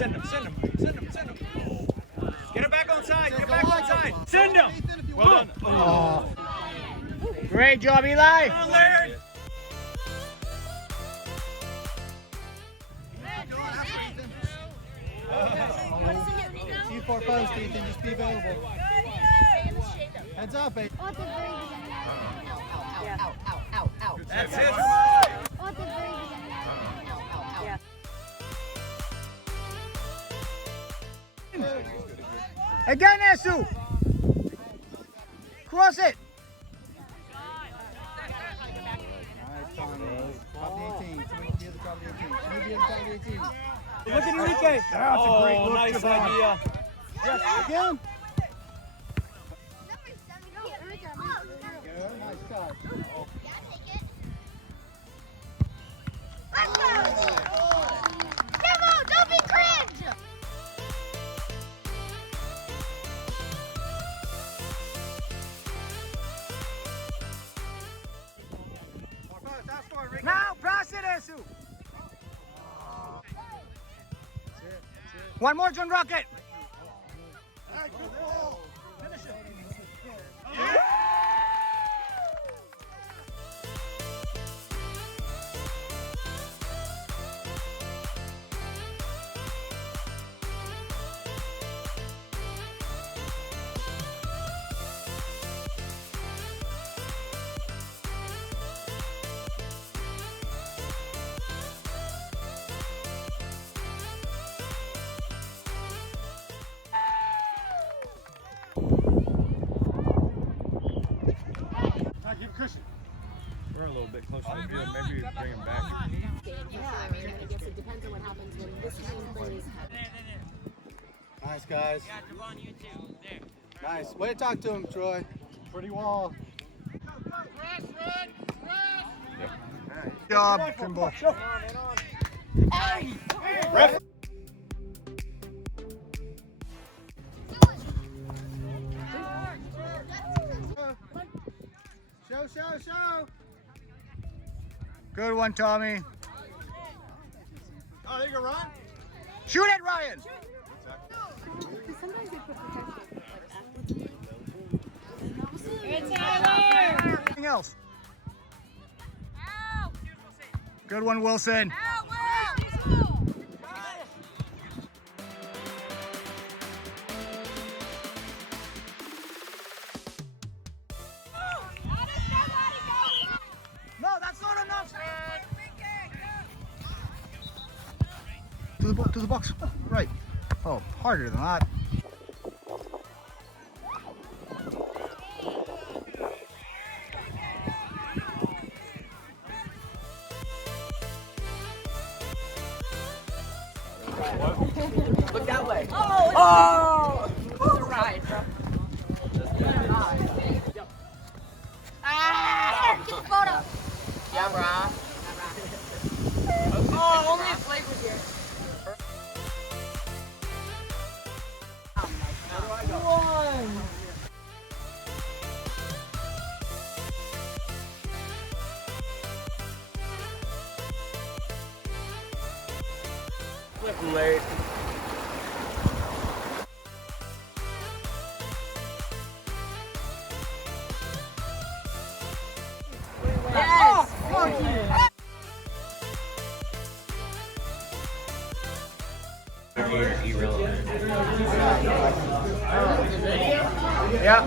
Send him. Get it back on side. Get back on side. Send him. Well done. Oh. Great job, Eli. Come on, Laird. C4 post, Ethan. Just be available. Heads up, eh? That's it. Again, Esu. Cross it. Nice, Tommy. Top of the 18. Somebody be at the top of the 18. Somebody be at the top of the 18. Look at Enrique. That's a great look, nice Javon. idea. Yes, again. Nice touch. Don't be cringe! Now, pass it, Esu. One more, John Rocket. Give cushion. We're a little bit closer to the field. Maybe we bring him back. Yeah, I mean, I guess it depends on what happens when this team plays. Nice, guys. Nice. Way to talk to him, Troy. Pretty wall. Good job, Kimball. Ref. Show. Good one, Tommy. Oh, there you go, Ron. Shoot it, Ryan. Sometimes they put protection Anything else? Good one, Wilson. No, that's not enough. To the box. Right. Oh, harder than that. Look that way. Oh! It's a ride, bro. Get the photo. Yeah, bro. Oh, only a flavor here. Late. Yes! Yeah.